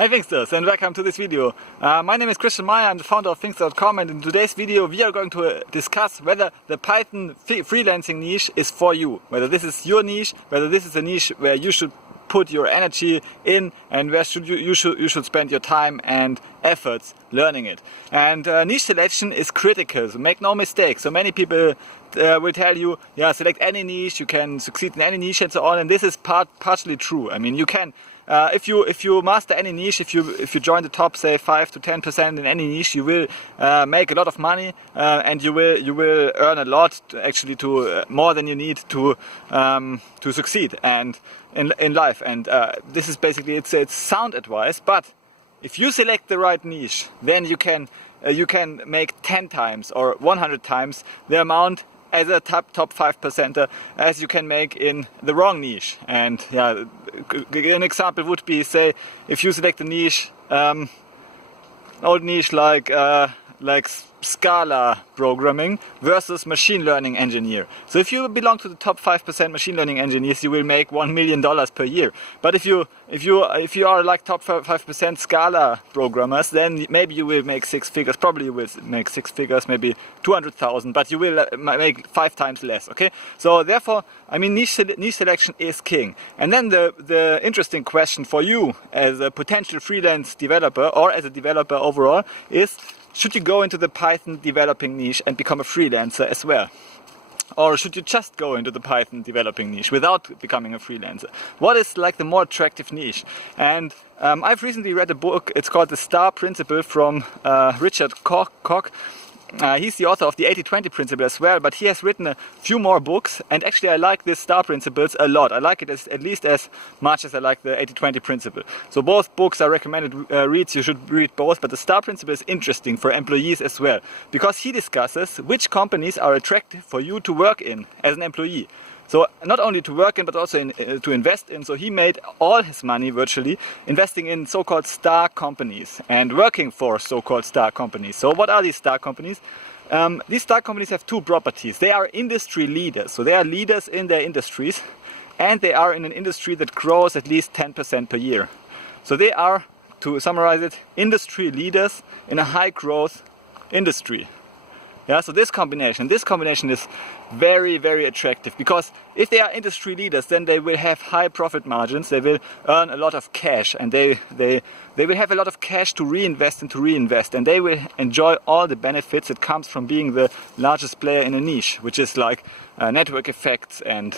Hey Finxters, and welcome to this video. My name is Christian Meyer, I'm the founder of Finxter.com, and in today's video we are going to discuss whether the Python freelancing niche is for you. Whether this is your niche, whether this is a niche where you should put your energy in, and where you should spend your time and efforts learning it. And niche selection is critical, so make no mistake. So many people will tell you, yeah, select any niche, you can succeed in any niche and so on, and this is partially true. I mean, you can if you master any niche, if you join the top, say 5 to 10% in any niche, you will make a lot of money, and you will earn a lot, actually, to more than you need to succeed and in life. And this is basically it's sound advice. But if you select the right niche, then you can make 10 times or 100 times the amount as a top 5%er as you can make in the wrong niche. And yeah, an example would be, say, if you select a niche, old niche like Scala programming versus machine learning engineer. So if you belong to the top 5% machine learning engineers, you will make $1 million per year. But if you are like top 5% Scala programmers, then maybe you will make 6 figures. Probably you will make 6 figures, maybe 200,000, but you will make 5 times less. Okay, so therefore, I mean, niche selection is king. And then the interesting question for you as a potential freelance developer or as a developer overall is: should you go into the Python developing niche and become a freelancer as well? Or should you just go into the Python developing niche without becoming a freelancer? What is like the more attractive niche? And I've recently read a book, it's called The Star Principle from Richard Koch. He's the author of the 80-20 principle as well, but he has written a few more books, and actually I like this star principles a lot. I like it at least as much as I like the 80-20 principle. So both books are recommended reads, you should read both, but the star principle is interesting for employees as well, because he discusses which companies are attractive for you to work in as an employee. So not only to work in, but also to invest in. So he made all his money virtually investing in so-called star companies and working for so-called star companies. So what are these star companies? These star companies have two properties. They are industry leaders. So they are leaders in their industries, and they are in an industry that grows at least 10% per year. So they are, to summarize it, industry leaders in a high growth industry. Yeah, so this combination is very, very attractive, because if they are industry leaders, then they will have high profit margins, they will earn a lot of cash, and they will have a lot of cash to reinvest, and they will enjoy all the benefits that comes from being the largest player in a niche, which is like network effects and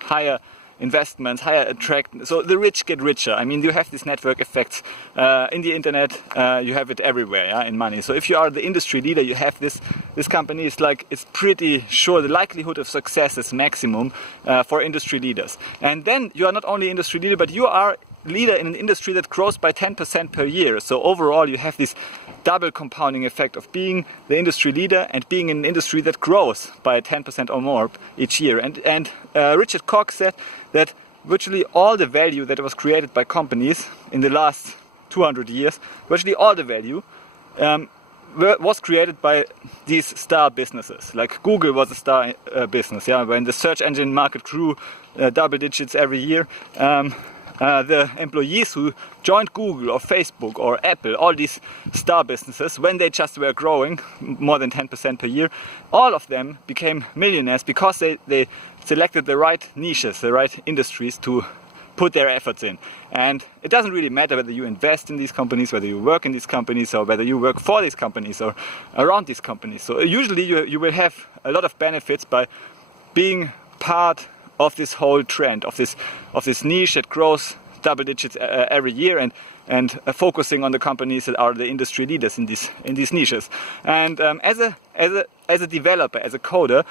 higher investments, higher attract. So the rich get richer. I mean, you have these network effects in the internet. You have it everywhere, yeah, in money. So if you are the industry leader, you have this company is like, it's pretty sure the likelihood of success is maximum for industry leaders. And then you are not only industry leader, but you are leader in an industry that grows by 10% per year. So overall you have this double compounding effect of being the industry leader and being in an industry that grows by 10% or more each year. And Richard Koch said that virtually all the value that was created by companies in the last 200 years, virtually all the value was created by these star businesses. Like Google was a star business, yeah, when the search engine market grew double digits every year. The employees who joined Google or Facebook or Apple, all these star businesses, when they just were growing more than 10% per year, all of them became millionaires because they selected the right niches, the right industries to put their efforts in. And it doesn't really matter whether you invest in these companies, whether you work in these companies, or whether you work for these companies or around these companies. So usually you will have a lot of benefits by being part of this whole trend, of this niche that grows double digits every year, and focusing on the companies that are the industry leaders in these niches. And as a developer, as a coder,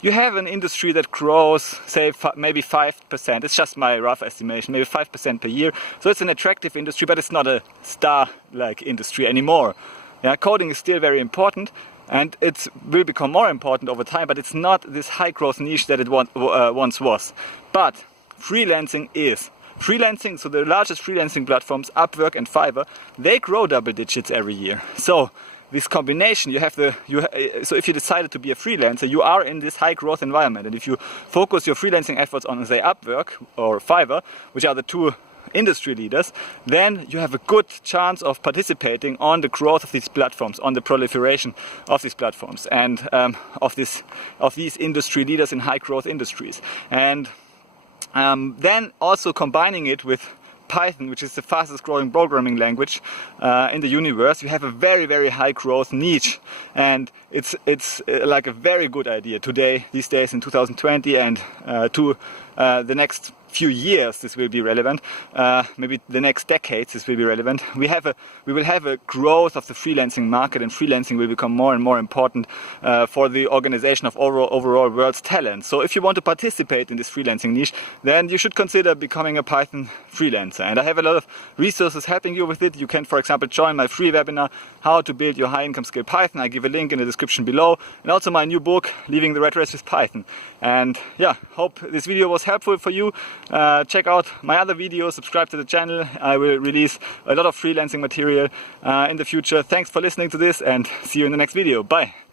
you have an industry that grows, say, maybe 5%. It's just my rough estimation, maybe 5% per year. So it's an attractive industry, but it's not a star-like industry anymore. Yeah, coding is still very important, and it will become more important over time, but it's not this high growth niche that it once was. But freelancing is. Freelancing, so the largest freelancing platforms, Upwork and Fiverr, they grow double digits every year. So this combination, so if you decided to be a freelancer, you are in this high growth environment. And if you focus your freelancing efforts on, say, Upwork or Fiverr, which are the two industry leaders, then you have a good chance of participating on the growth of these platforms, on the proliferation of these platforms, and of these industry leaders in high growth industries. And then also combining it with Python, which is the fastest growing programming language in the universe, you have a very, very high growth niche, and it's like a very good idea today, these days in 2020, and to the next few years this will be relevant, maybe the next decades this will be relevant. We will have a growth of the freelancing market, and freelancing will become more and more important for the organization of overall world's talent. So if you want to participate in this freelancing niche, then you should consider becoming a Python freelancer. And I have a lot of resources helping you with it. You can, for example, join my free webinar, How to Build Your High Income Skill Python. I give a link in the description below, and also my new book, Leaving the Rat Race with Python. And yeah, hope this video was helpful for you. Check out my other videos, subscribe to the channel. I will release a lot of freelancing material in the future. Thanks for listening to this, and see you in the next video. Bye!